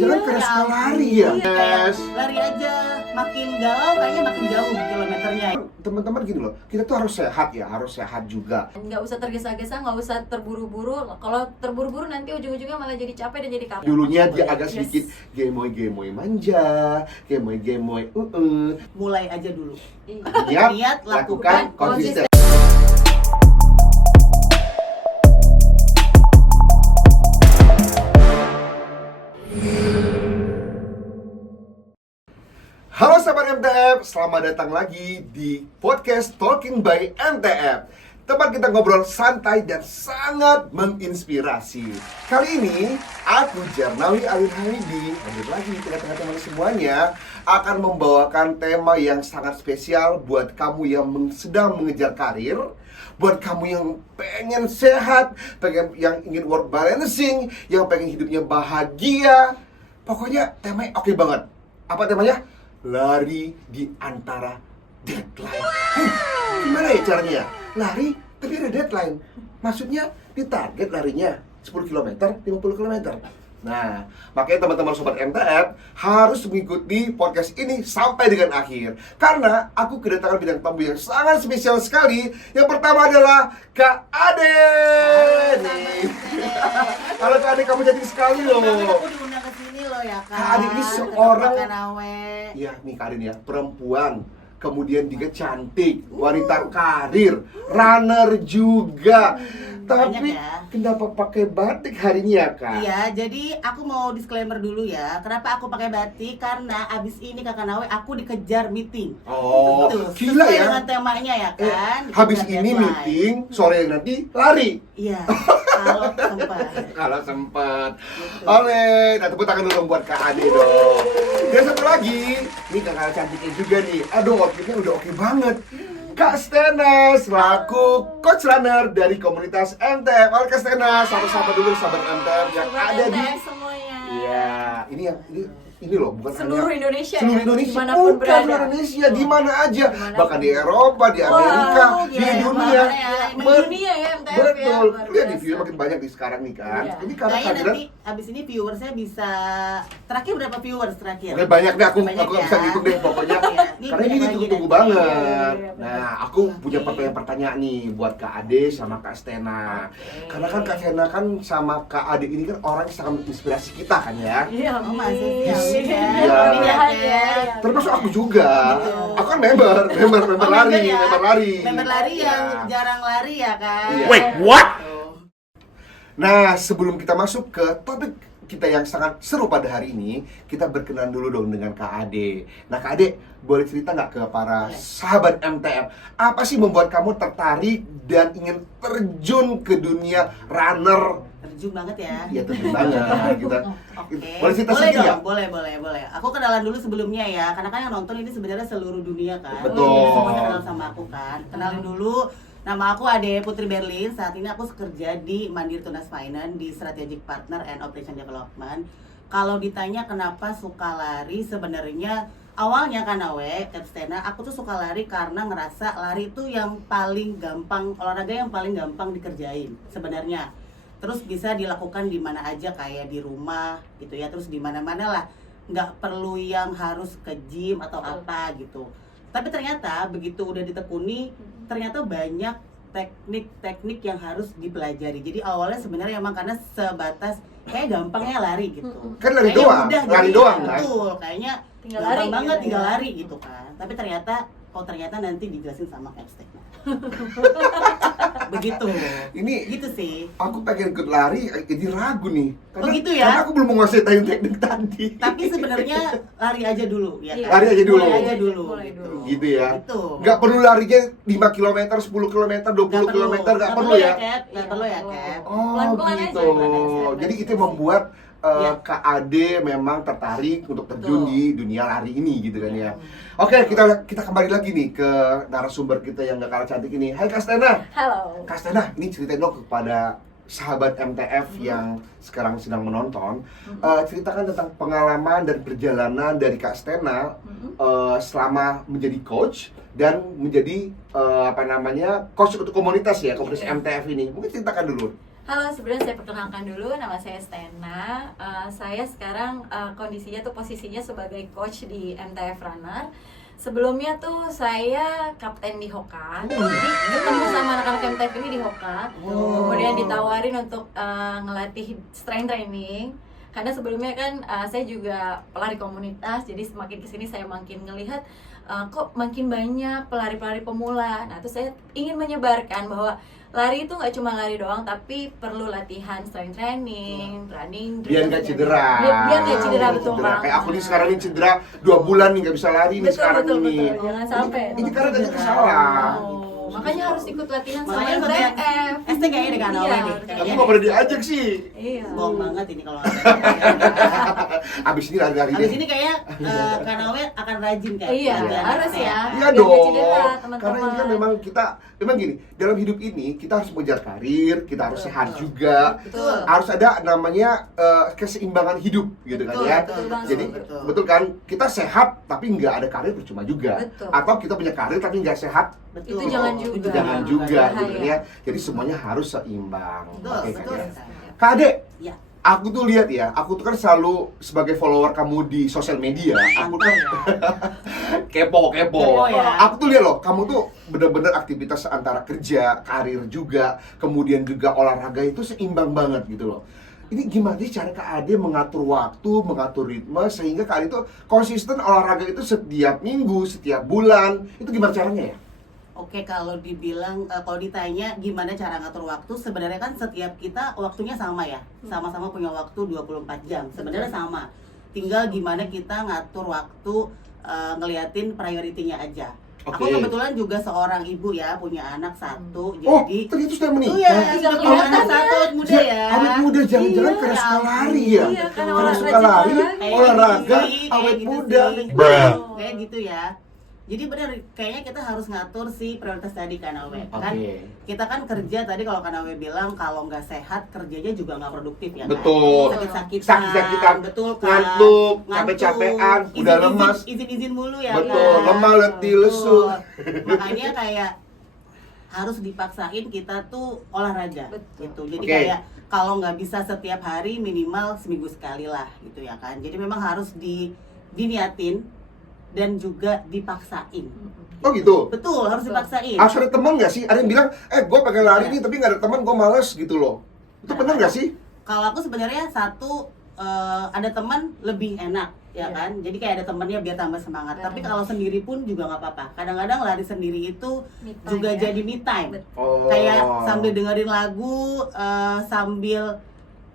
Jangan-jangan karena suka lari ya? Kayak lari aja, makin galau kayaknya makin jauh kilometernya. Teman-teman gini loh, kita tuh harus sehat ya, harus sehat juga. Nggak usah tergesa-gesa, nggak usah terburu-buru. Kalau terburu-buru nanti ujung-ujungnya malah jadi capek dan jadi kapok. Dulunya dia agak sedikit gemoy-gemoy manja, gemoy-gemoy Mulai aja dulu. Niat, lakukan, konsisten. Halo sahabat MTF, selamat datang lagi di podcast Talking by MTF. Tempat kita ngobrol santai dan sangat menginspirasi. Kali ini, aku Jarnawi Alin Hamidi, hadir lagi di tengah-tengah teman semuanya, akan membawakan tema yang sangat spesial buat kamu yang sedang mengejar karir, buat kamu yang pengen sehat, yang ingin work balancing, yang pengen hidupnya bahagia. Pokoknya temanya oke banget. Apa temanya? Lari di antara deadline. Gimana ya caranya? Lari tapi ada deadline. Maksudnya di target larinya 10 km, 50 km. Nah, makanya teman-teman sobat MTF harus mengikuti podcast ini sampai dengan akhir. Karena aku kedatangan bintang tamu yang sangat spesial sekali. Yang pertama adalah Kak Ade. Halo Kak Ade, kamu cantik sekali loh. Aku diundang ke sini loh ya kan. Kak Ade ini seorang Kanawe. ya nih Kak Ade ya, perempuan, kemudian juga cantik, wanita karir, runner juga. Tapi ya. kenapa pakai batik hari ini ya Kak? Iya, jadi aku mau disclaimer dulu ya. Kenapa aku pakai batik? Karena abis ini Kakak Nawe aku dikejar meeting. Oh, gitu. gila Sesuai ya. dengan temanya ya kan. Habis Dikejar ini deadline. meeting, sore nanti lari. Iya, kalau sempat. Kalau sempat. Gitu. Oleh, nah tepuk tangan dulu buat Kak Ade dong. Dan satu lagi, nih kakak cantiknya juga nih. Aduh, outfitnya udah oke banget. Kak Stena selaku coach runner dari komunitas MTF. Halo Kak Stena, sama-sama dulu sahabat MTF yang Sobat ada di MTF semuanya. Iya, ini loh bukan Seluruh hanya Indonesia seluruh ya? Indonesia, Dimanapun bukan berada. seluruh Indonesia, di mana aja, Dimanapun. bahkan di Eropa, di Amerika, Wow, di gila, dunia. bahkan ya, Mendunia ya MTF ya. Betul, luar lihat di biasa. video makin banyak nih sekarang nih kan. Iya. Ini karena Kayaknya kehadiran nanti abis ini viewersnya bisa terakhir berapa viewers terakhir? Oke, banyak deh, aku Banyak nggak ya. bisa ngitung deh pokoknya. Iya, Karena ini banyak ditunggu-tunggu lagi nanti. banget. Iya, Nah, aku punya Oke. pertanyaan nih buat Kak Ade sama Kak Stena. Karena kan Kak Stena kan sama Kak Ade ini kan orang yang sangat menginspirasi kita kan ya. Iya, Oh, masih amin. ya, amin ya. Iya. Amin ya, Kak. Iya. Termasuk aku juga. Betul. Aku kan member Oh, lari, member ya? member lari. Member lari yang Iya. jarang lari ya kan? Iya. Wait, what? Tuh. Nah, sebelum kita masuk ke topik kita yang sangat seru pada hari ini, kita berkenan dulu dong dengan Kak Ade. Nah, Kak Ade, boleh cerita nggak ke para sahabat MTF, apa sih membuat kamu tertarik dan ingin terjun ke dunia runner? Terjun banget ya. Iya, terjun banget gitu. Oke. Boleh cerita Boleh sedikit dong, nggak? boleh. Aku kenalan dulu sebelumnya ya, karena kan yang nonton ini sebenarnya seluruh dunia kan. Betul. Jadi semuanya kenal sama aku kan. Kenalin dulu, nama aku Ade Putri Berlin. Saat ini aku kerja di Mandiri Tunas Finance di Strategic Partner and Operation Development. Kalau ditanya kenapa suka lari, sebenarnya awalnya kan Kak Stena, aku tuh suka lari karena ngerasa lari itu yang paling gampang, olahraga yang paling gampang dikerjain sebenarnya. Terus bisa dilakukan di mana aja, kayak di rumah gitu ya, terus di mana-mana lah, nggak perlu yang harus ke gym atau apa gitu. Tapi ternyata begitu udah ditekuni, ternyata banyak teknik-teknik yang harus dipelajari. Jadi awalnya sebenarnya emang karena sebatas kayak gampangnya lari gitu. Kan lari Kayaknya doang, mudah lari jadi, doang, ya, kan? betul, kayaknya Tinggal gampang lari banget gitu tinggal ya. lari gitu kan. Tapi ternyata nanti dijelasin sama Kak Stena. Begitu. Ini Gitu sih. aku pengen ikut lari, jadi ragu nih. Oh, gitu ya? Karena aku belum menguasai teknik tadi. Tapi sebenarnya lari aja dulu ya Iya. kan? Lari aja dulu. Mulai aja dulu. Mulai gitu. dulu. Gitu ya. Gitu. Nggak perlu larinya 5 km, 10 km, 20 km, nggak perlu ya? Cap. Nggak perlu ya, Nggak Cap. perlu. Oh Pelan-pelan aja, gitu. pelan-pelan aja. Jadi itu yang membuat Iya. Kak Ade memang tertarik untuk terjun Betul. di dunia lari ini gitu kan ya. Oke, kita kembali lagi nih ke narasumber kita yang gak kalah cantik ini. Hai Kak Stena. Halo. Kak Stena, ini ceritain dong kepada sahabat MTF yang sekarang sedang menonton. Ceritakan tentang pengalaman dan perjalanan dari Kak Stena selama menjadi coach dan menjadi coach untuk komunitas ya, komunitas MTF ini. Mungkin ceritakan dulu. Halo, sebenarnya saya perkenalkan dulu, nama saya Stena. Saya sekarang kondisinya tuh posisinya sebagai coach di MTF Runner. Sebelumnya tuh saya kapten di Hoka. Jadi ketemu sama anak-anak MTF ini di Hoka. Kemudian ditawarin untuk ngelatih strength training. Karena sebelumnya kan saya juga pelari komunitas, jadi semakin kesini saya makin ngelihat kok makin banyak pelari-pelari pemula. Nah, terus saya ingin menyebarkan bahwa lari itu nggak cuma lari doang, tapi perlu latihan strength training, running, Biar nggak cedera. Biar nggak cedera, betul Cedera. banget. Kayak aku nih sekarang ini cedera 2 bulan nih nggak bisa lari nih sekarang betul, ini. betul. Jangan sampai. Ini karena tadi salah. Makanya harus ikut latihan sama Makanya MTF. ST kayaknya deh kan Iya, awalnya harus deh. Aku nggak pernah diajak sih. Iya. Bohong banget ini kalau Abis ini lari-lari Abis deh. ini kayak Kanawe akan rajin kayak Iya, latihan harus ST. ya. Iya Biar dong. nggak cedera, teman-teman. Karena ini kan memang memang gini, dalam hidup ini kita harus mengejar karir, kita harus Betul. sehat juga. Betul. Harus ada namanya keseimbangan hidup gitu kan Betul, ya. betul banget. Jadi Betul. betul kan, kita sehat tapi nggak ada karir percuma juga. Betul. Atau kita punya karir tapi nggak sehat, Betul. Itu jangan juga. itu jangan juga Bahaya. gitu kan ya. Jadi semuanya harus seimbang. Betul, Oke, betul. Kak, ya. Kak Ade, Ya. aku tuh lihat ya, aku tuh kan selalu sebagai follower kamu di sosial media. Aku tuh kepo. Kepo ya. Aku tuh lihat loh, kamu tuh bener-bener aktivitas antara kerja, karir juga, kemudian juga olahraga itu seimbang banget gitu loh. Ini gimana sih cara Kak Ade mengatur waktu, mengatur ritme sehingga Kak Ade tuh konsisten olahraga itu setiap minggu, setiap bulan. Itu gimana caranya ya? Oke, kalau dibilang, kalau ditanya gimana cara ngatur waktu, sebenarnya kan setiap kita waktunya sama ya. Sama-sama punya waktu 24 jam. Sebenarnya sama. Tinggal gimana kita ngatur waktu, ngeliatin prioritinya aja. Aku Oke. kebetulan juga seorang ibu ya, punya anak satu. Oh, Jadi ternyata sudah menikah. iya, Sudah sudah punya anak kelihatan satu, ya. awet muda ya. Awet muda, jangan-jangan Iya, karena ya suka ampun. lari ya? Iya, karena Karena rajin suka lari, olahraga. olahraga, Kayak awet gitu muda. sih. Bruh. Kayak gitu ya. Jadi benar, kayaknya kita harus ngatur si prioritas tadi kan Awe. Kan Oke. kita kan kerja tadi, kalau kan Awe bilang kalau nggak sehat kerjanya juga nggak produktif ya kan. Betul. Sakit-sakitan, betul kan. Ngantuk, capek-capean, udah lemas. Izin mulu ya Betul, kan. lemah, letih, lesu. Betul. Makanya kayak harus dipaksain kita tuh olahraga. Betul. Gitu. Jadi Oke. kayak kalau nggak bisa setiap hari, minimal seminggu sekali lah gitu ya kan. Jadi memang harus diniatin dan juga dipaksain. Oh gitu? Betul, harus dipaksain. Harus ada teman nggak sih? Ada yang bilang, gue pengen lari nih tapi nggak ada teman, gue males gitu loh. Itu bener nggak sih? Kalau aku sebenarnya satu, ada teman lebih enak ya Iya. kan. Jadi kayak ada temannya biar tambah semangat. Benar. Tapi kalau sendiri pun juga nggak apa-apa. Kadang-kadang lari sendiri itu Me time juga ya. jadi me time. Betul. Oh. Kayak sambil dengerin lagu, sambil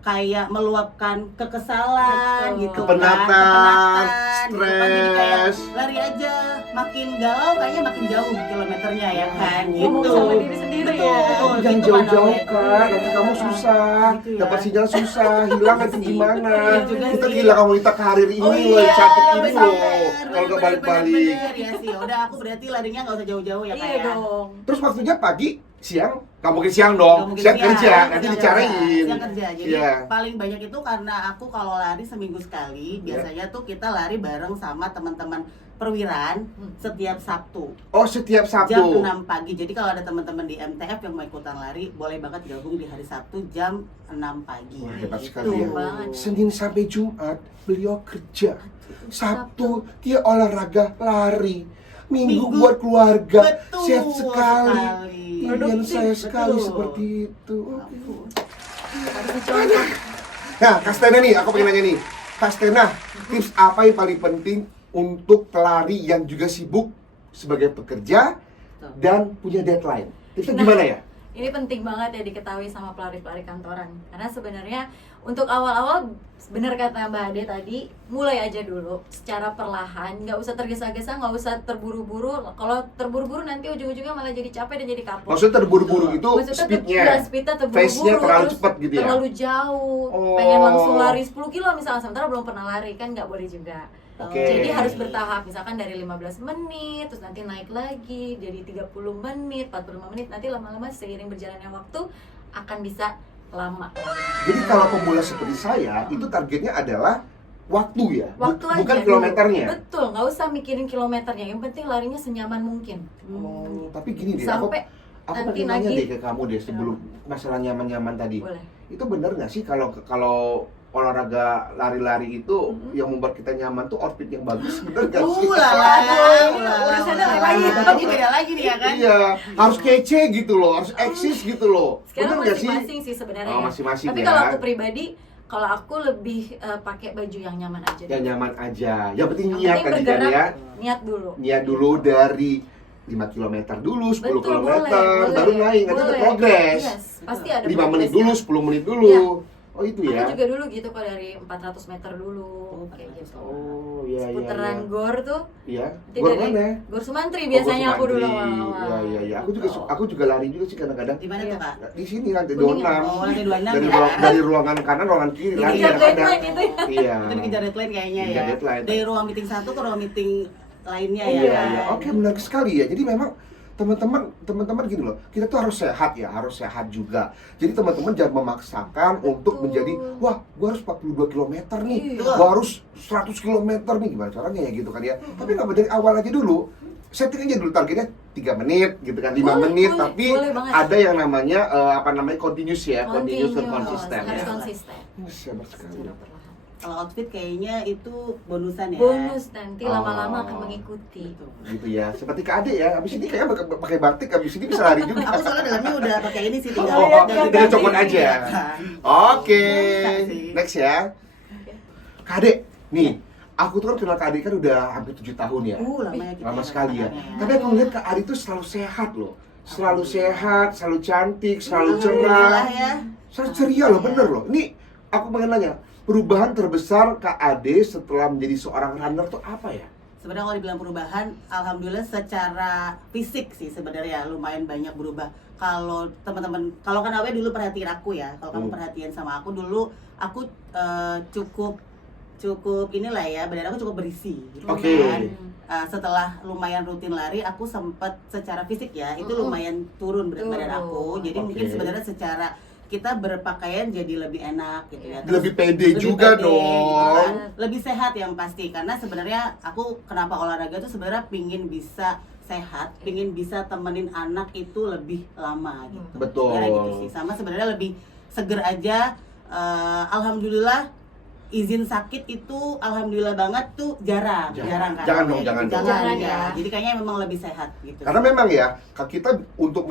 kayak meluapkan kekesalan Betul. gitu Kepenatan, kan, gitu kan. Jadi kayak stres. lari aja, makin galau kayaknya makin jauh kilometernya ya kan, Ngomong gitu. sama diri sendiri Betul, ya. Jangan gitu jauh-jauh kan, kan, Awe. nanti kamu susah, Gitu ya. dapat sinyal susah, hilang nanti Iya sih. gimana? Iya juga Kita sih. kehilangan wanita karir ini Oh loh, iya, yang cantik ini bener, loh, bener, kalau nggak bener, balik-balik. bener, ya sih. Udah, aku berarti larinya nggak usah jauh-jauh ya Iya kayak. dong. Terus waktunya pagi, siang? Nggak mungkin siang dong, Nggak mungkin siang kerja, nanti siang dicariin. kerja, siang kerja. Jadi Iya. paling banyak itu karena aku kalau lari seminggu sekali, biasanya tuh kita lari bareng sama teman-teman perwiraan setiap Sabtu. Oh, setiap Jam Sabtu. 6 pagi. Jadi kalau ada teman-teman di MTF yang mau ikutan lari, boleh banget gabung di hari Sabtu jam 6 pagi. Wah, hebat Gitu. sekali ya. banget. Senin sampai Jumat beliau kerja. Sabtu dia olahraga lari. Minggu Minggu. buat keluarga. Betul Sehat sekali. Pilihan Produktif, saya sekali betul. seperti itu. Harus dicontoh. Nah, Kak Stena nih, aku pengen nanya nih. Kak Stena, tips apa yang paling penting untuk pelari yang juga sibuk sebagai pekerja Betul. dan punya deadline? Tipsnya Nah, gimana ya? Ini penting banget ya diketahui sama pelari-pelari kantoran. Karena sebenarnya untuk awal-awal, benar kata Mbak Ade tadi, mulai aja dulu secara perlahan, nggak usah tergesa-gesa, nggak usah terburu-buru. Kalau terburu-buru nanti ujung-ujungnya malah jadi capek dan jadi kapok. Maksudnya terburu-buru itu Maksudnya speednya, speednya pace-nya terburu-buru, terlalu terus cepat gitu ya? terlalu jauh, Oh. pengen langsung lari 10 kilo misalnya, sementara belum pernah lari, kan nggak boleh juga. Oke. Jadi harus bertahap, misalkan dari 15 menit, terus nanti naik lagi jadi 30 menit, 45 menit, nanti lama-lama seiring berjalannya waktu akan bisa lama. Jadi kalau pemula seperti saya, itu targetnya adalah waktu ya, Waktu aja bukan dulu. kilometernya. Betul, nggak usah mikirin kilometernya, yang penting larinya senyaman mungkin. Oh, tapi gini deh, aku Sampai Aku nanti pengen nanya nagih. deh ke kamu deh sebelum masalah nyaman-nyaman tadi. Boleh. Itu bener nggak sih kalau olahraga lari-lari itu yang membuat kita nyaman tuh outfit yang bagus, bener nggak sih? Urusannya lain lagi. Ini beda lagi nih ya kan? Iya, harus kece gitu loh, harus eksis gitu loh. Sekarang Bener nggak sih? masing-masing sih sebenarnya. Oh, ya. masing-masing Tapi ya. kalau aku pribadi, kalau aku lebih pakai baju yang nyaman aja. Yang nyaman aja. Yang penting Yang niat penting tadi kan bergerak, ya. niat dulu. Niat dulu dari 5 km dulu, 10 Betul, km, boleh. baru naik, nanti ada Boleh. progres. Yes, pasti ada 5 menit progresnya. dulu, 10 menit dulu. Iya. Oh itu ya? Aku juga dulu gitu kok, dari 400 meter dulu kayak gitu. Oh iya iya. Seputaran iya. gor tuh. Iya. Nanti Gor dari mana? Gor Sumantri Oh, biasanya Gor aku dulu Sumantri. awal-awal. Iya iya. Gitu. Aku juga lari juga sih kadang-kadang. Di mana tuh Kak? Di sini lantai Kuningan. 26. Oh, lantai 26 Dari, ya. dari ruangan kanan, ruangan kiri lari Dikejar kadang-kadang. deadline itu ya. Iya. Itu dikejar deadline kayaknya Dikejar ya. deadline. Dari ruang meeting 1 ke ruang meeting lainnya ya. Iya, kan? iya. Oke, menarik sekali ya. Jadi memang teman-teman gini loh, kita tuh harus sehat ya, harus sehat juga. Jadi teman-teman jangan memaksakan untuk Betul. menjadi, wah, gua harus 42 km nih, Iya. gua harus 100 km nih, gimana caranya ya gitu kan ya. Tapi nggak dari awal aja dulu, setting aja dulu targetnya 3 menit gitu kan, 5 Boleh, menit, boleh, tapi boleh banget. ada yang namanya continuous ya, continuous dan konsisten harus ya. konsisten. Hebat sekali. Secara perlahan. Kalau outfit kayaknya itu bonusan ya. Bonus nanti Oh. lama-lama akan mengikuti. Betul. Gitu ya, seperti Kak Ade ya, abis ini kayaknya pakai batik, abis ini bisa lari juga. Aku soalnya dalamnya udah pakai ini sih, tinggal Oh, ganti-ganti. tinggal copot aja. Iya kan? Oke, Bisa sih. next ya. Kak Ade, nih, aku tuh kan kenal Kak Ade kan udah hampir 7 tahun ya. Lama ya kita. Lama sekali ya. kenalnya. Tapi aku ngeliat Kak Ade tuh selalu sehat loh. Selalu sehat, selalu cantik, selalu Alhamdulillah cerah. ya. Selalu ceria loh, bener loh. Ini aku pengen nanya, perubahan terbesar Kak Ade setelah menjadi seorang runner tuh apa ya? Sebenarnya kalau dibilang perubahan, alhamdulillah secara fisik sih sebenarnya lumayan banyak berubah. Kalau teman-teman, kalau kan Awe dulu perhatiin aku ya, kalau kamu perhatian sama aku dulu, aku cukup inilah ya, badan aku cukup berisi gitu Oke. kan. Setelah lumayan rutin lari, aku sempat secara fisik ya, itu lumayan turun berat badan aku. Jadi Oke. mungkin sebenarnya secara kita berpakaian jadi lebih enak gitu ya. Lebih pede juga pede, dong. gitu kan. Lebih sehat yang pasti, karena sebenarnya aku kenapa olahraga tuh sebenarnya pingin bisa sehat, pingin bisa temenin anak itu lebih lama gitu. Betul. Sebenarnya gitu sih. Sama sebenarnya lebih seger aja. Alhamdulillah izin sakit itu alhamdulillah banget tuh jarang kan. Jangan dong, jangan dong. Jangan ya. ya. Jadi kayaknya memang lebih sehat gitu. Karena memang ya, kita untuk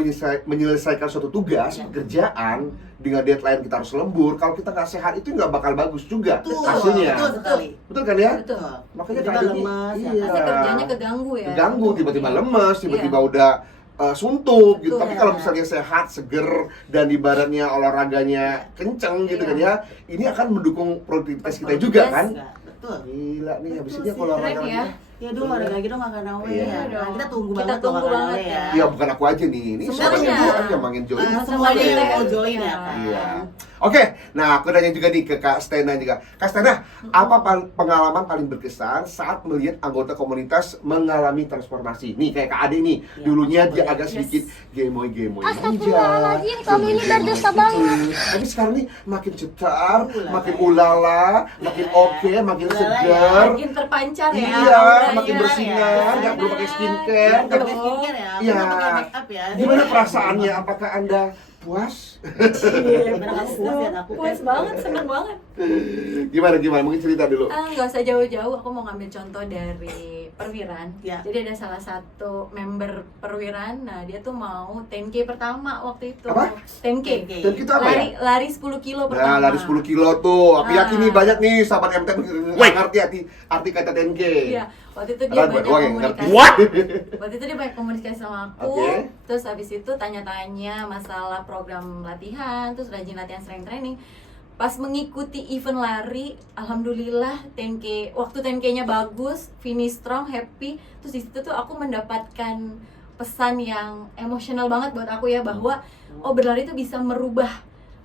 menyelesaikan suatu tugas, Ya. pekerjaan, dengan deadline kita harus lembur, kalau kita nggak sehat itu nggak bakal bagus juga betul, hasilnya. betul sekali. Betul kan ya? Betul. Makanya Tiba-tiba Kak Ade ini- lemes, ya iya. Pasti kerjanya keganggu ya. Keganggu, tiba-tiba lemes, tiba-tiba Iya. udah suntuk gitu. Betul. Tapi kalau misalnya sehat, seger, dan ibaratnya olahraganya kenceng gitu Iya. kan ya, ini akan mendukung produktivitas kita juga kan? Enggak, betul. Gila nih, habis Betul ini sih, kalau olahraga keren ya. lagi. Ya dulu olahraga lagi dong makan Awe Iya. ya. dong. Nah, kita tunggu Kita banget tunggu loh makan banget Awe ya. Iya, bukan aku aja nih. Ini Semuanya. sobat yang yang makin join. Semuanya yang Iya. mau join ya kan. Iya. Oke, nah aku nanya juga nih ke Kak Stena juga. Kak Stena, apa pengalaman paling berkesan saat melihat anggota komunitas mengalami transformasi? Nih kayak Kak Ade nih, Ya, dulunya dia boleh. agak sedikit gemoy-gemoy. Astagfirullahaladzim, kamu ini berdosa banget. Tapi sekarang nih makin cetar, Ulala. makin ulala, makin oke, makin Ulala ya. segar. Makin terpancar ya. Iya, auranya. makin bersinar, ya. nggak perlu pakai skincare. Nggak pakai skincare ya, Iya. nggak pakai make up ya. Gimana perasaannya? Apakah Anda puas? Gimana kamu puas ya aku? Puas banget, seneng banget. Gimana? Mungkin cerita dulu. Nggak usah jauh-jauh, aku mau ngambil contoh dari Perwiran. Ya. Jadi ada salah satu member Perwiran, nah dia tuh mau 10K pertama waktu itu. Apa? 10K. 10K. Dan kita apa ya? Lari 10 kilo Nah, pertama. lari 10 kilo tuh. Aku yakin nih Ah. banyak nih sahabat MT nggak ngerti arti kata 10K. Iya, waktu itu dia Karena banyak doang yang ngerti. komunikasi. Waktu itu dia banyak komunikasi sama aku. Oke. Terus habis itu tanya-tanya masalah program latihan, terus rajin latihan strength training. Pas mengikuti event lari, alhamdulillah 10K, waktu 10K-nya bagus, finish strong, happy. Terus di situ tuh aku mendapatkan pesan yang emosional banget buat aku ya, bahwa oh berlari itu bisa merubah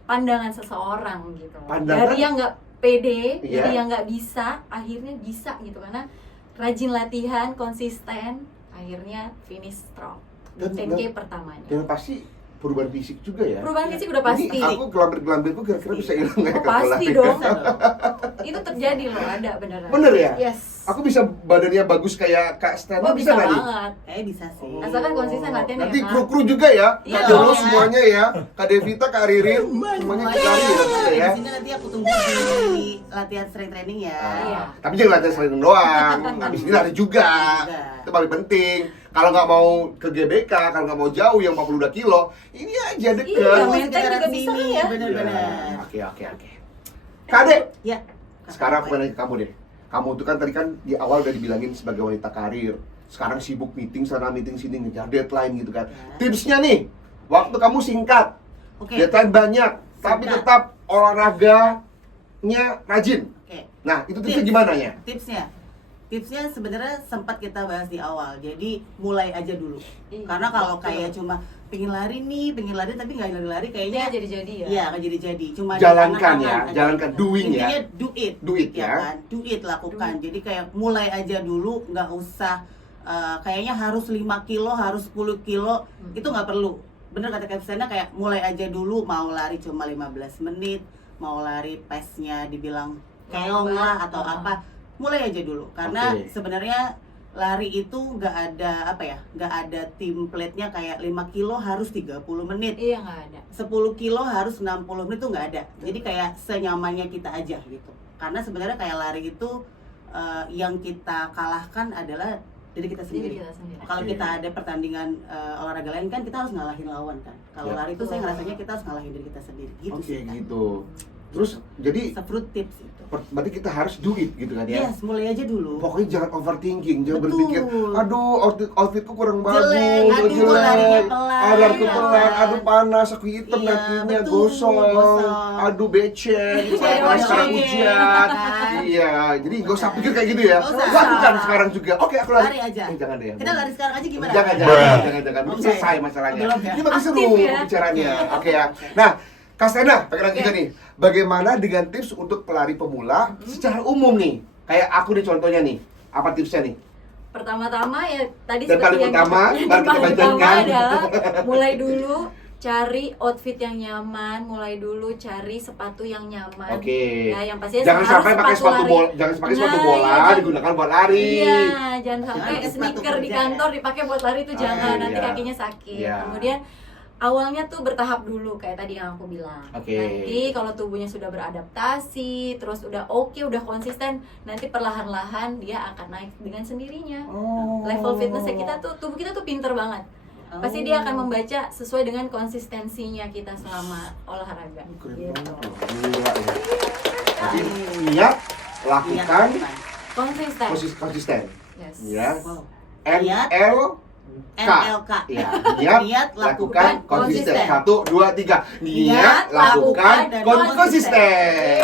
pandangan seseorang gitu. Pandangan? Dari yang nggak pede, Iya. dari yang nggak bisa, akhirnya bisa gitu, karena rajin latihan, konsisten, akhirnya finish strong. Dan- 10K pertamanya. Dan pasti perubahan fisik juga ya. Perubahan fisik udah pasti. Ini aku gelambir-gelambirku kira-kira bisa hilang ya Oh, pasti kalau dong. lari. Itu terjadi loh, ada beneran. Bener ya? Yes. Aku bisa badannya bagus kayak Kak Stena, Oh, bisa nggak nih? banget. Bisa sih. Oh. Asalkan konsisten latihannya Nanti ya, Kak. kru-kru juga ya, Iya Kak Jono dong, ya. semuanya ya, Kak Devita, Kak Ririn, semuanya kita lari ya nanti ya. Di sini nanti aku tunggu di latihan strength training ya. Iya. Tapi jangan latihan selain doang, habis ini lari juga. Juga. Itu paling penting. Kalau nggak mau ke GBK, kalau nggak mau jauh yang 42 kilo, ini aja deket. Iya, Oh, menteng sekitaran juga bisa sini, ya. Bener-bener. Oke. Kak Ade, Ya. sekarang aku nanya ke kamu deh. Kamu tuh kan tadi kan di awal udah dibilangin sebagai wanita karir. Sekarang sibuk meeting sana meeting sini ngejar deadline gitu kan. Ya. Tipsnya nih, waktu kamu singkat, Oke. deadline banyak, tapi Singkat. tetap olahraganya rajin. Oke. Nah, itu tipsnya Tips. gimana ya? Tipsnya sebenarnya sempat kita bahas di awal. Jadi mulai aja dulu. Iya, Karena kalau betul. kayak cuma pengen lari tapi nggak lari-lari kayaknya Iya, jadi-jadi ya. Iya, nggak jadi. Cuma Jalankan di ya, angan-angan jalankan, aja. doing ya. Intinya do it. Do it ya. Kan? Do it, lakukan. Jadi kayak mulai aja dulu, nggak usah kayaknya harus 5 kilo, harus 10 kilo, itu nggak perlu. Bener kata Kak Stena, kayak mulai aja dulu, mau lari cuma 15 menit, mau lari pace-nya dibilang keong lah atau Ah. apa, mulai aja dulu. Karena Oke. sebenarnya lari itu nggak ada nggak ada template-nya kayak 5 kilo harus 30 menit. Iya, nggak ada. 10 kilo harus 60 menit tuh nggak ada. Jadi kayak senyamannya kita aja gitu. Karena sebenarnya kayak lari itu yang kita kalahkan adalah diri kita Jadi sendiri. kita sendiri. Kalau Oke. kita ada pertandingan olahraga lain kan kita harus ngalahin lawan kan. Kalau Ya. lari itu saya ngerasanya kita harus ngalahin diri kita sendiri gitu Oke, sih kan. gitu. Terus jadi Fruit tips itu. berarti kita harus do it gitu kan ya? Yes, mulai aja dulu. Pokoknya jangan overthinking, jangan Betul. berpikir, aduh outfitku kurang bagus, Jelek, aduh, jelek, larinya pelan, lariku ya pelan, kan? aduh panas, aku hitam Iya, nantinya, betul, gosong, aduh becek, Iya, sekarang becek, hujan, kan? iya, jadi gak usah pikir kayak gitu ya, Nggak usah. lakukan sekarang juga, oke aku lari, Lari aja. Jangan deh, Kita lari sekarang aja gimana? jangan, belum Oke. selesai masalahnya, Belum ya? ini makin seru Aktif ya. pembicaranya, oke ya, nah, Kak Stena, pengen nanya juga nih, bagaimana dengan tips untuk pelari pemula secara umum nih? Kayak aku nih contohnya nih, apa tipsnya nih? Pertama-tama ya tadi Dan paling yang utama, yang baru kita paling utama bacakan. adalah mulai dulu cari outfit yang nyaman, mulai dulu cari sepatu yang nyaman. Oke. Ya, yang pastinya Jangan harus sampai pakai sepatu lari. bola, jangan pakai sepatu Nah, bola iya, jangan- digunakan buat lari. Iya, jangan sampai Jangan sepatu sneaker di kerja, kantor ya. dipakai buat lari itu jangan, Iya. nanti kakinya sakit. Iya. Kemudian awalnya tuh bertahap dulu kayak tadi yang aku bilang. Oke. Nanti kalau tubuhnya sudah beradaptasi, terus udah oke, udah konsisten, nanti perlahan-lahan dia akan naik dengan sendirinya. Oh. Level fitnessnya kita tuh, tubuh kita tuh pinter banget. Pasti dia akan membaca sesuai dengan konsistensinya kita selama olahraga. Keren Gitu. banget loh. Gila ya. Jadi niat, lakukan, Konsisten. konsisten. Yes. Ya. Wow. NLK. NLK. Ya, niat, Niat, lakukan, lakukan, konsisten. konsisten. 1, 2, 3. Niat, Niat, lakukan, dan konsisten.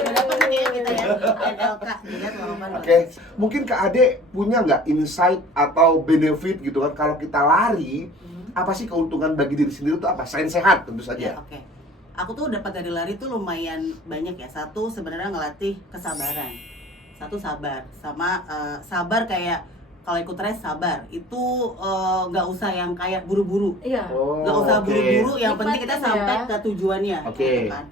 Udah dapat nih ya kita ya. NLK. Niat, lakukan, Oke, mungkin Kak Ade punya nggak insight atau benefit gitu kan kalau kita lari, apa sih keuntungan bagi diri sendiri itu apa? Selain sehat tentu Ya, saja. oke. Aku tuh dapat dari lari tuh lumayan banyak ya. Satu sebenarnya ngelatih kesabaran. Satu sabar, sama sabar kayak kalau ikut race sabar. Itu nggak usah yang kayak buru-buru. Iya. Oh, Nggak usah oke. buru-buru. Yang penting kita Nikmatin sampai ya. ke tujuannya. Oke. gitu kan.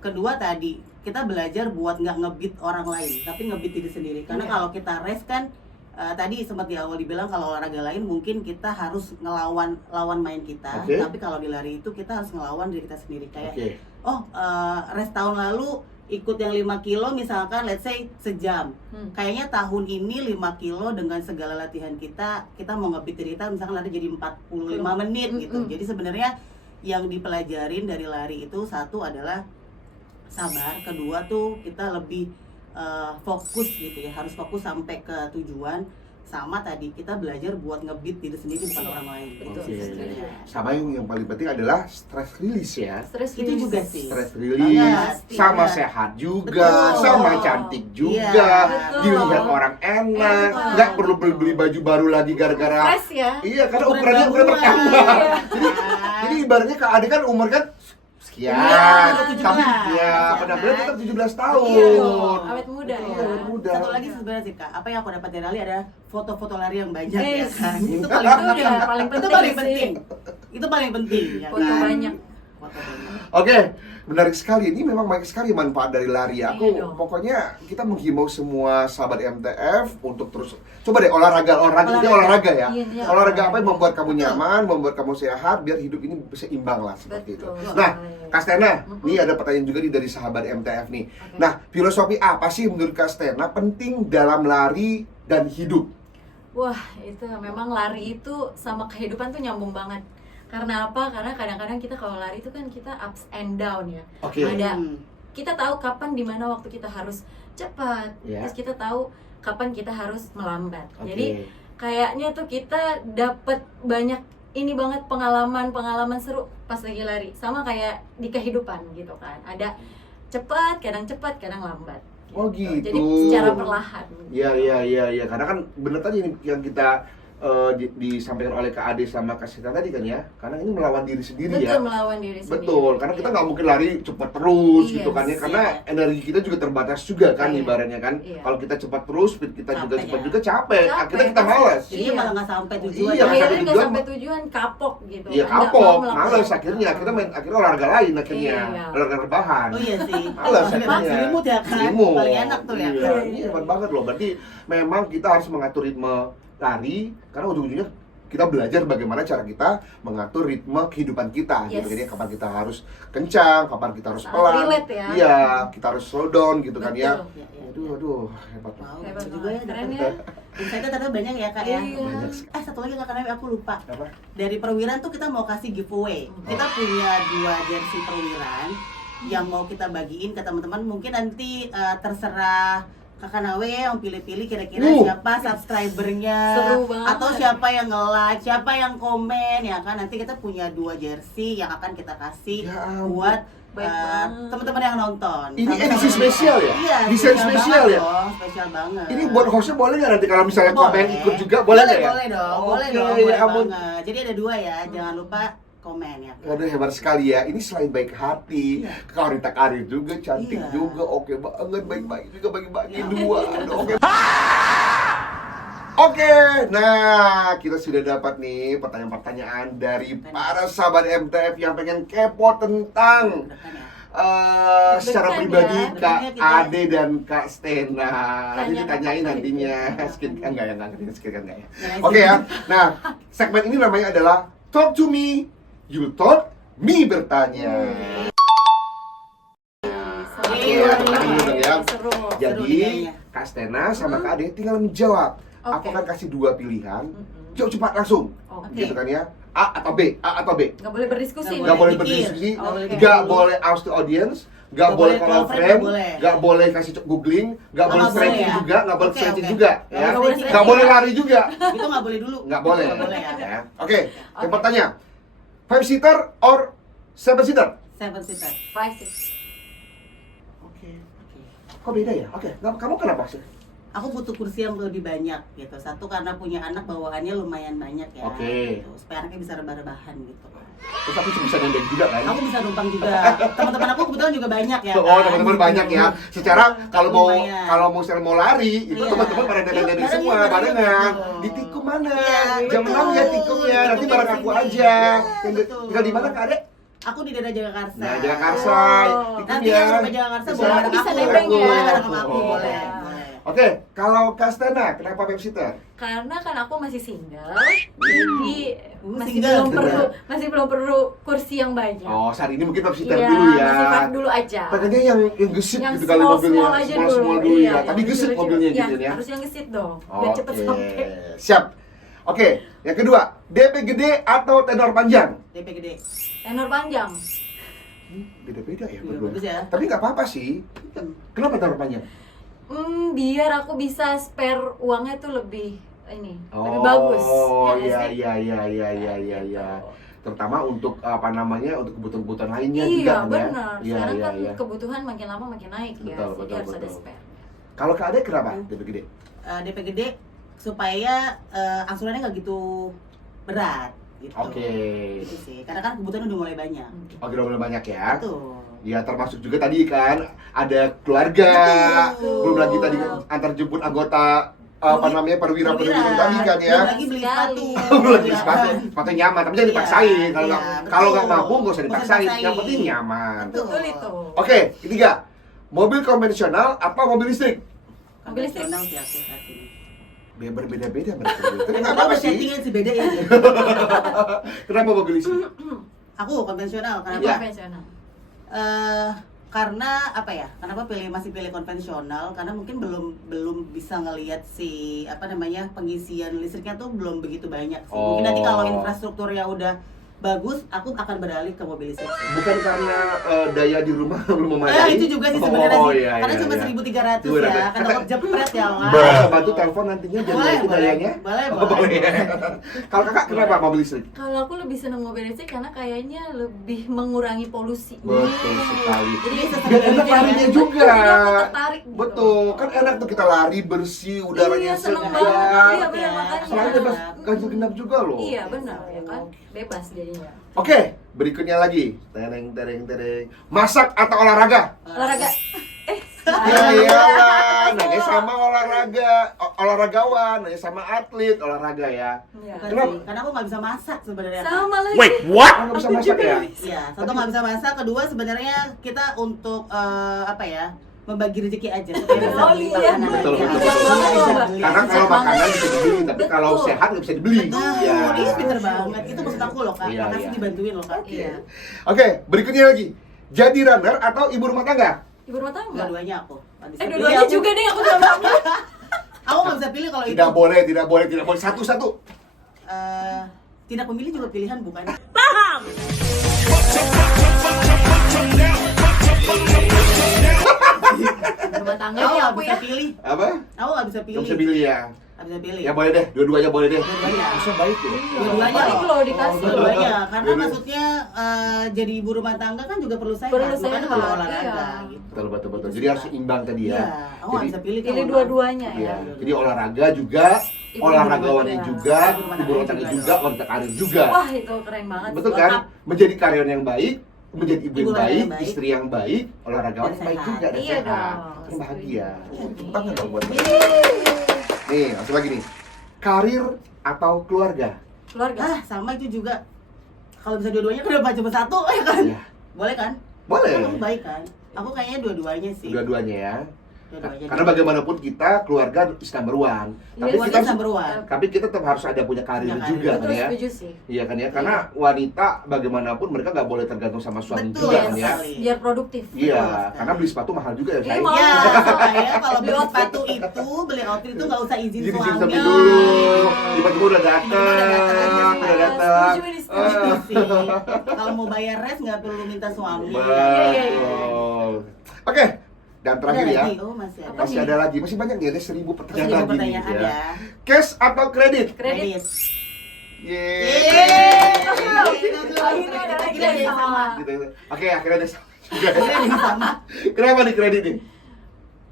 Kedua tadi kita belajar buat nggak ngebit orang lain, tapi ngebit diri sendiri. Karena Iya. kalau kita race kan tadi sempat di awal dibilang kalau olahraga lain mungkin kita harus ngelawan lawan main kita, Oke. tapi kalau di lari itu kita harus ngelawan diri kita sendiri. Kayak Oke. race tahun lalu ikut yang 5 kilo misalkan let's say sejam. Kayaknya tahun ini 5 kilo dengan segala latihan kita mau ngebit diri kita misalkan lari jadi 45 menit gitu. Jadi sebenarnya yang dipelajarin dari lari itu satu adalah sabar, kedua tuh kita lebih fokus gitu ya, harus fokus sampai ke tujuan. Sama tadi kita belajar buat ngebit diri sendiri bukan orang lain. Betul. Oke. Sebenarnya. Sama yang paling penting adalah stress release ya. Stress Itu release. juga sih. Stress release, Banget, sama iya. sehat juga, Betul. sama cantik juga, Iya, betul. dilihat orang enak, Enak. nggak perlu beli baju baru lagi gara-gara. Stress ya. Iya, karena Ukuran ukurannya ukuran gabungan. bertambah. Iya. Jadi ibaratnya Kak Ade kan umur kan sekian, Iya, 17. tapi ya Iya, benar-benar kan? tetap 17 tahun. Iya dong, awet muda Betul, ya. awet muda. Satu lagi sebenarnya sih Kak, apa yang aku dapat dari lari ada foto-foto lari yang banyak ya Yes. kan. Itu Itu paling udah penting. paling Itu penting paling sih. penting. Itu paling penting ya Foto kan? banyak. Foto banyak. Oke, menarik sekali. Ini memang banyak sekali manfaat dari lari. Iya Aku dong. pokoknya kita menghimbau semua sahabat MTF untuk terus coba deh olahraga ya. Iya, Olahraga apa yang membuat kamu nyaman, membuat kamu sehat, biar hidup ini bisa imbang lah seperti Betul. itu. Nah, Kak Stena, nih ada pertanyaan juga nih dari sahabat MTF nih. Nah, filosofi apa sih menurut Kak Stena penting dalam lari dan hidup? Wah, itu memang lari itu sama kehidupan tuh nyambung banget. Karena apa? Karena kadang-kadang kita kalau lari itu kan kita ups and down ya. Oke. Ada kita tahu kapan dimana waktu kita harus cepat, Ya. terus kita tahu kapan kita harus melambat. Oke. Jadi kayaknya tuh kita dapat banyak ini banget pengalaman seru pas lagi lari. Sama kayak di kehidupan gitu kan. Ada cepat, kadang lambat. Oh, gitu. Jadi secara perlahan. Iya. Karena kan bener tadi yang kita disampaikan oleh Kak Ade sama Kak Sita tadi kan ya. Karena ini melawan diri sendiri Betul, ya. melawan diri sendiri. Betul, karena kita nggak mungkin lari cepat terus Iya, gitu kan ya. Karena iya. energi kita juga terbatas juga kan Iya. ibaratnya kan. Iya. Kalau kita cepat terus, speed kita juga Capek cepat ya. juga capek. Capek, Akhirnya kita pasti. malas. Jadi Iya. malah nggak sampai tujuan. Iya, ya. nggak Akhirnya nggak tujuan, sampai tujuan, kapok gitu. Iya Nggak mau kapok, melakukan. males akhirnya. Akhirnya olahraga lain akhirnya. Iya. Olahraga rebahan. Oh iya sih. Males Memang akhirnya. selimut ya kan. Selimut. Paling enak tuh ya. Iya, ini hebat banget loh. Berarti memang kita harus mengatur ritme lari karena ujung-ujungnya kita belajar bagaimana cara kita mengatur ritme kehidupan kita. Yes. Gitu. Jadi kapan kita harus kencang, kapan kita harus Sangat pelan. relate ya. Iya, kita harus slow down gitu kan ya. Betul. Iya, iya. Aduh, hebat banget. Wow, Hebat betul juga ya. banget. Keren dapat. ya. Insightnya ternyata banyak ya kak ya. Iya. Banyak. Satu lagi kak, karena aku lupa. Apa? Dari perwira tuh kita mau kasih giveaway. Kita punya 2 jersey perwiran yang mau kita bagiin ke teman-teman. Mungkin nanti terserah Kakak Nawe yang pilih-pilih kira-kira siapa subscribernya Seru banget. atau siapa yang nge-like, siapa yang komen ya kan. Nanti kita punya 2 jersey yang akan kita kasih Ya ampun. buat Baik banget. teman-teman yang nonton. Ini Sama-sama edisi spesial ya? Iya, Desain spesial banget ya? dong, spesial banget. Ini buat hostnya boleh nggak nanti kalau misalnya Boleh. komen ikut juga boleh nggak ya? Boleh dong, boleh Oke, dong, ya boleh ampun. banget. Jadi ada 2 ya, jangan lupa komen ya. Waduh hebat sekali ya. Ini selain baik hati, Iya. Karita Karir juga cantik Iya. juga, oke banget, baik-baik juga bagi-bagi Ya 2. Aduh, oke. Oke, nah kita sudah dapat nih pertanyaan-pertanyaan dari para sahabat MTF yang pengen kepo tentang Deg-degan ya. secara Deg-degan pribadi ya. Kak Deg-degan kita. Ade dan Kak Stena. Nanti Tanya ditanyain apa nantinya. itu? Skin enggak ya, enggak skin enggak ya. Ya, Oke ya. Nah, segmen ini namanya adalah Talk to Me, You Talk Me Bertanya. Oke, tenang dulu dong ya. Seru. Jadi, kayaknya. Kak Stena sama Kak Ade tinggal menjawab. Aku Oke. akan kasih 2 pilihan. Jawab cepat langsung. Oke. Gitu kan ya. A atau B, A atau B. Nggak boleh berdiskusi. Nggak Nggak boleh mikir. berdiskusi, Nggak boleh nggak mikir. boleh ask to audience, nggak Nggak boleh boleh call call friend, friend, nggak boleh. nggak boleh kasih googling, nggak Oh, boleh nggak boleh stretching ya? juga, nggak boleh Oke, stretching oke. juga, Nggak ya. boleh stretching. Nggak boleh lari juga, Itu nggak boleh dulu. nggak boleh. Nggak boleh ya. Ya. Oke, yang pertanya, 5 seater or 7 seater? 7 seater. 5, 6. Oke. Kok beda ya? Oke, kamu kenapa sih? Aku butuh kursi yang lebih banyak gitu. Satu karena punya anak bawaannya lumayan banyak ya. Oke. Gitu. Supaya anaknya bisa rebah-rebahan gitu. Terus aku bisa nendeng juga kan? Aku bisa numpang juga. Teman-teman aku kebetulan juga banyak ya. Oh, kan? teman-teman Gitu. banyak ya. Secara kalau Lumayan. mau misalnya mau lari, itu Iya. teman-teman pada nendeng Bareng semua, ya, bareng barengan. gitu. Di tikum mana? Iya, Jam betul. 6 ya tikumnya. Nanti Tikumnya bareng di aku sini. aja. Iya, Yang tinggal di mana Kak Ade? Aku di daerah Jagakarsa. Nah, Jagakarsa, Oh. Nanti tikumnya. kalau sampai Jagakarsa Bisa. boleh bareng Bisa aku. nebeng ya. Boleh bareng sama aku, Oh. boleh. Iya. Boleh. Oke, kalau Kak Stena, kenapa 5 seater? Karena kan aku masih single, jadi single. masih belum perlu kursi yang banyak. Oh, saat ini mungkin 5 seater Iya, dulu ya. masih 5 dulu aja. Pengennya yang gesit Yang gitu kali mobilnya. small aja dulu. Small dulu Iya, ya. Tapi yang gesit lucu-lucu. mobilnya Iya, gitu ya. harus yang gesit dong, biar cepet Oke, sampai. siap. Oke, yang kedua, DP gede atau tenor panjang? DP gede. Tenor panjang. Beda-beda ya Iya, berdua. bagus ya. Tapi nggak apa-apa sih. Kenapa tenor panjang? Biar aku bisa spare uangnya tuh lebih lebih bagus. Oh, Ya nggak iya sih? iya. Gitu. Terutama untuk apa namanya? Untuk kebutuhan-kebutuhan lainnya juga Iya, kan ya. benar. Iya, Sekarang iya, kan iya. kebutuhan makin lama makin naik ya, Betul, jadi betul, harus ada betul. spare. Kalau Kak Ade kenapa DP gede? DP gede supaya angsurannya nggak gitu berat gitu. Oke. Gitu sih. Karena kan kebutuhan udah mulai banyak. Oke, udah mulai banyak ya. Betul. Ya termasuk juga tadi kan ada keluarga, Betul. belum lagi tadi antar jemput anggota perwira tadi kan ya. Belum lagi beli sepatu. Belum lagi sepatu nyaman, tapi jangan dipaksain. Kalau nggak mampu nggak usah dipaksain. Yang penting nyaman. Betul itu. Oke, ketiga, mobil konvensional atau mobil listrik? Mobil listrik. Konvensional sih aku saat ini. Berbeda-beda mereka. Tapi nggak Kenapa apa-apa sih. settingan sih beda ya? Kenapa mobil listrik? Aku konvensional. Kenapa? Iya. Konvensional. Karena apa ya? Kenapa masih pilih konvensional? Karena mungkin belum bisa ngelihat pengisian listriknya tuh belum begitu banyak sih. Mungkin nanti kalau infrastrukturnya udah bagus, aku akan beralih ke mobil listrik. Bukan karena daya di rumah belum memadai. Itu juga sih sebenarnya sih. Iya, Karena iya, cuma iya. 1.300 ya. Kan takut jepret ya, Wak. Bisa bantu telepon nantinya jadi Boleh, lagi dayanya? boleh. Kalau kakak kenapa mobil listrik? Kalau aku lebih senang mobil listrik karena kayaknya lebih mengurangi polusi. Betul sekali. Jadi Biar enak larinya juga. Jadi aku tertarik gitu. Betul, kan enak tuh kita lari bersih, udaranya Iya, seneng segar. banget. Iya, benar makanya. Selain bebas ganjil genap juga loh. Iya, benar ya kan. Bebas jadinya. Oke, berikutnya lagi. Tereng. Masak atau olahraga? Olahraga. Ya iyalah, nanya sama olahragawan, nanya sama atlet olahraga ya. Iya. Bukan Kenapa? sih, karena aku nggak bisa masak sebenarnya. Sama lagi. What? Nggak bisa masak ya? Iya, satu nggak bisa masak, kedua sebenarnya kita untuk membagi rezeki aja supaya bisa Oh, beli iya. makanan Betul, aja. betul, betul. Bisa beli Karena aja. kalau makanan bisa dibeli, tapi Betul. kalau sehat nggak bisa dibeli. Betul, Iya. ini pinter banget. Itu maksud aku loh, Kak. Iya, Makasih iya. dibantuin loh, Kak. Iya. Oke, berikutnya lagi. Jadi runner atau ibu rumah tangga? Ibu rumah tangga. Dua-duanya aku. Nggak bisa pilih Dua-duanya aku. juga deh aku sama. Aku nggak bisa pilih kalau itu. Tidak boleh. Satu-satu. Tidak memilih juga pilihan bukan? Rumah tangga Aku nih nggak aku bisa ya. pilih. Apa? Aku nggak bisa pilih. Nggak bisa pilih ya? Nggak bisa pilih. Ya boleh deh, dua-duanya boleh deh. Dua-duanya. Bisa baik ya? Dua-duanya Baik loh. loh dikasih. Dua-duanya, karena Dua-duanya. maksudnya jadi ibu rumah tangga kan juga perlu sehat, Perlu bukan sehat, cuma olahraga iya. gitu. Betul. Jadi harus seimbang tadi Iya, ya. aku nggak bisa pilih. Pilih kalau dua-duanya Iya. ya. Jadi olahraga juga, Ibu olahragawannya rumah juga, tangga. ibu rumah tangga juga, wanita karir juga. Wah, itu keren banget. Betul Lengkap. kan? Menjadi karyawan yang baik, menjadi ibu Ibu yang rumah baik, yang baik. istri yang baik, olahragawan Dan yang baik sehat. juga dan Iya sehat. dong. Kan bahagia. Setuju. Tepuk tangan dong buat mereka. Nih, langsung lagi nih. Karir atau keluarga? Keluarga. Ah, sama itu juga. Kalau bisa dua-duanya kenapa cuma satu ya kan? Iya. Boleh kan? Boleh. Kan aku baik kan? Aku kayaknya dua-duanya sih. Dua-duanya ya. Dua-duanya. Karena bagaimanapun kita keluarga is number one. Tapi Iya, kita number one. tapi kita tetap harus ada punya karir Punya karir. juga Betul, kan ya. setuju sih. Iya kan ya, karena wanita bagaimanapun mereka nggak boleh tergantung sama suami Betul, juga kan ya. sekali. Biar produktif. Iya, sekali. karena beli sepatu mahal juga ya, Iya, sayang. mahal. Ya, makanya kalau beli Beli outfit. sepatu itu, beli outfit itu nggak usah izin Jadi suami. sampai dulu, tiba-tiba udah Tiba-tiba udah datang. datang, udah datang. Setuju ini, setuju. Ah. Sih. Kalau mau bayar res nggak perlu minta suami. Betul. Oke, dan terakhir Ada ya, lagi? Oh, masih ada. masih ada lagi, masih banyak nih, ada 1000 pertanyaan Masih ada lagi nih pertanyaan ya. ya. Cash atau kredit? Kredit. Yeay. Akhirnya ada lagi yang sama. Gitu. Oke, akhirnya ada juga. Boleh nih sama. Kenapa nih kredit nih?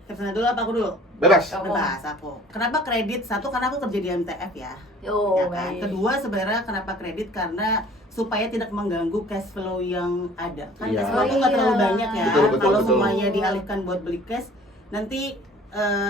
Kesana dulu apa aku dulu? Bebas. Kamu. Bebas aku. Kenapa kredit? Satu, karena aku kerja di MTF ya. Oh, Ya kan? baik. Kedua, sebenarnya kenapa kredit? Karena supaya tidak mengganggu cash flow yang ada. Kan Iya. cash flow itu nggak terlalu Iya. banyak ya. Betul, betul, Kalau betul. semuanya dialihkan buat beli cash, nanti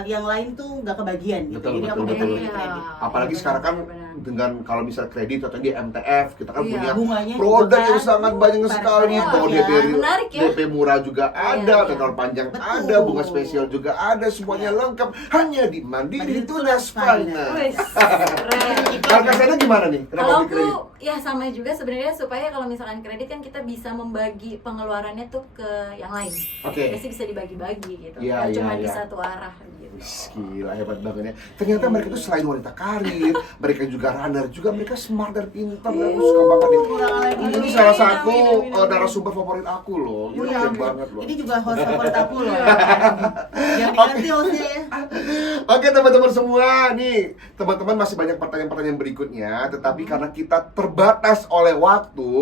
yang lain tuh nggak kebagian gitu. Betul, Jadi aku betul, bisa betul. pilih kredit. Apalagi sekarang kan Benar. dengan kalau misal kredit atau di MTF kita kan Iya. punya Bunganya produk juga yang kan. sangat banyak sekali. Banyak Mau ya. Menarik ya. DP murah juga ada, Iya. tenor panjang Betul. ada, bunga spesial juga ada, semuanya lengkap hanya di Mandiri Mandiri Tunas Tunas Finance. Wih, keren. Kalau kasarnya gimana nih? Kenapa Kalau di kredit? aku ya sama juga sebenarnya supaya kalau misalkan kredit kan kita bisa membagi pengeluarannya tuh ke yang lain. Oke. Jadi bisa dibagi-bagi gitu. Iya, Nggak iya, cuma di iya. satu arah gitu. Wih, gila hebat banget ya. Ternyata mereka itu selain wanita karir, mereka juga runner juga, mereka smart dan pintar. Aku suka banget nih. Kurang lagi. Ini salah satu Amin. narasumber favorit aku loh. Oh, Gila, ya, keren banget loh. ini juga host favorit aku loh. Iya. Jangan diganti hostnya ya. Oke teman-teman semua, nih teman-teman masih banyak pertanyaan-pertanyaan berikutnya, tetapi karena kita terbatas oleh waktu,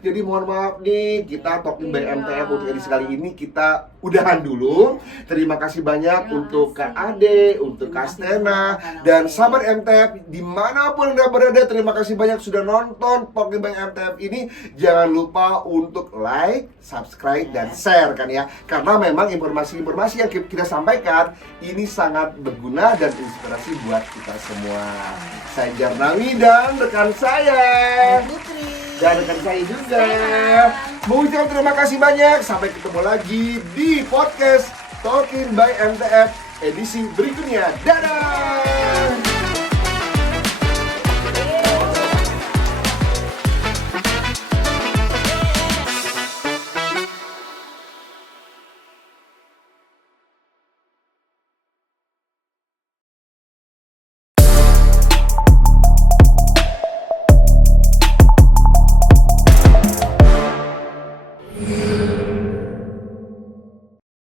jadi mohon maaf nih kita Talking by Iya. MTF untuk edisi kali ini kita udahan dulu. Terima kasih banyak Terima untuk kasih. Kak Ade, untuk Kak Stena, dan sahabat MTF dimanapun Anda berada. Terima kasih banyak sudah nonton Talking by MTF ini. Jangan lupa untuk like, subscribe, dan share kan ya. Karena memang informasi-informasi yang kita sampaikan ini sangat berguna dan inspirasi buat kita semua. Saya Jarnawi dan rekan saya Putri. dan rekan saya juga Stena. mengucapkan terima kasih banyak. Sampai ketemu lagi di podcast Talking by MTF edisi berikutnya. Dadah.